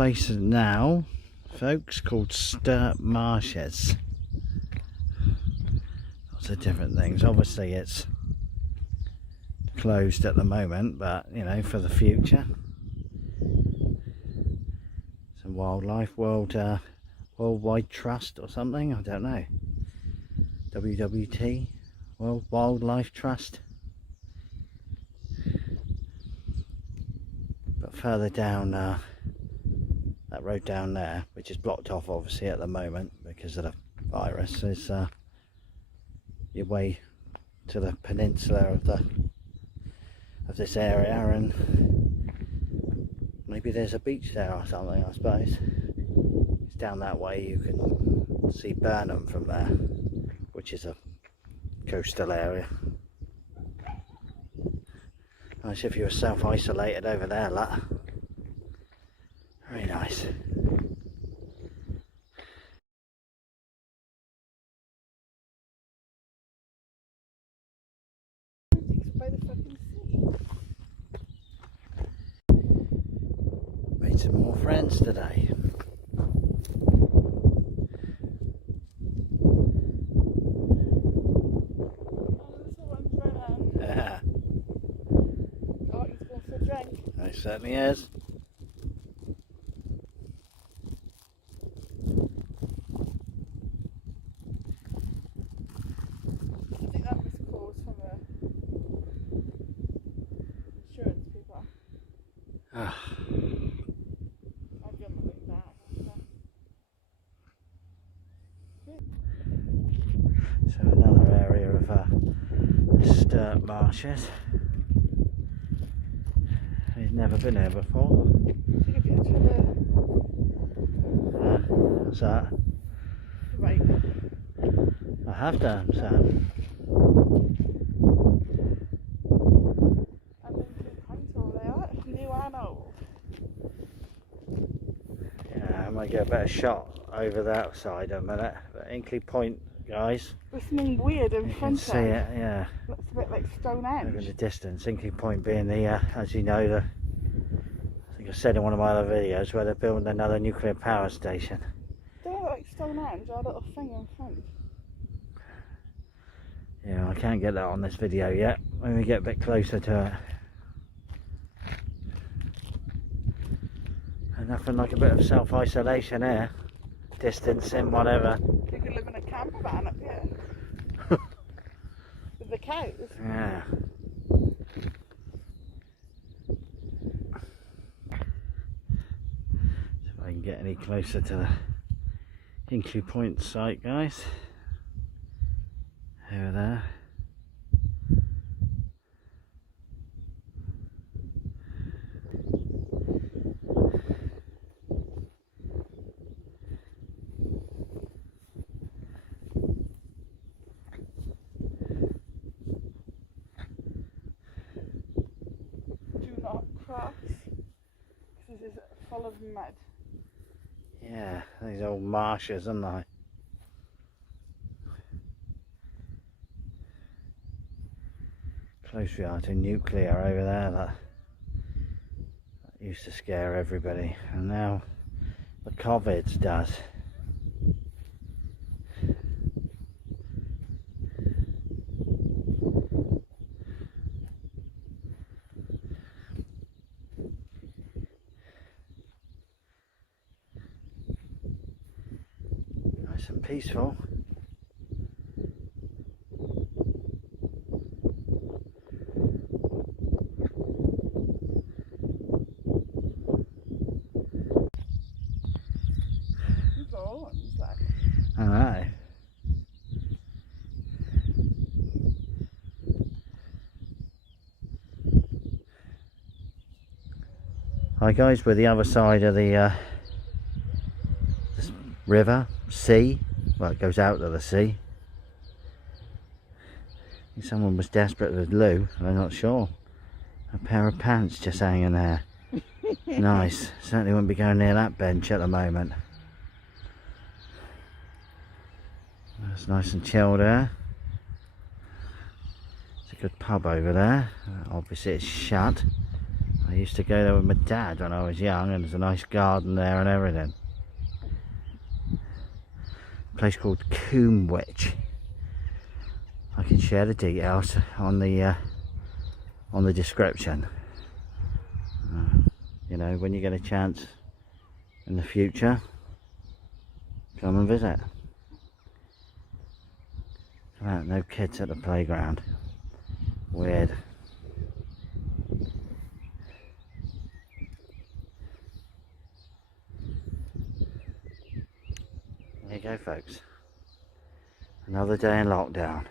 place now, folks, called Steart Marshes. Lots of different things. Obviously it's closed at the moment, but you know, for the future. Some wildlife worldwide trust or something, I don't know. WWT, World Wildlife Trust. But further down that road down there, which is blocked off obviously at the moment because of the virus, is your way to the peninsula of this area, and maybe there's a beach there or something, I suppose. It's down that way. You can see Burnham from there, which is a coastal area. Nice if you were self-isolated over there, look. Very nice. Made some more friends today. Yeah. Oh, he's going for a drink. He certainly is. I think that was calls from the insurance people. I'll give them a ring back. So another area of Steart Marshes. He's never been here before. Take a picture of the What's that? right. I have done, so. I've been to Pint over there, new and old. Yeah, I might get a better shot over that side in a minute. But Inkley Point, guys. There's something weird in You can front see of it, yeah. Looks a bit like Over in Stonehenge. the distance. Inkley Point being the, as you know, I think I said in one of my other videos, where they're building another nuclear power station. Don't it look like Stonehenge, our little thing in front? Yeah, I can't get that on this video yet. When we get a bit closer to it. And nothing like a bit of self-isolation here. Distancing, whatever. You could live in a camper van up here. With the cows. Yeah. See if I can get any closer to the Inkley Point site, guys. Over there. Do not cross. This is full of mud. Yeah, these old marshes, aren't they? Close we are to nuclear over there. That used to scare everybody, and now the COVID does. Nice and peaceful. I know. Hi guys, we're the other side of the this river, sea. Well, it goes out to the sea. I think someone was desperate with loo, I'm not sure. A pair of pants just hanging there. Nice. Certainly wouldn't be going near that bench at the moment. That's nice and chilled there. It's a good pub over there. Obviously it's shut. I used to go there with my dad when I was young, and there's a nice garden there and everything. A place called Coomwich. I can share the details on the description. You know, when you get a chance in the future, come and visit. No kids at the playground. Weird. There you go, folks. Another day in lockdown.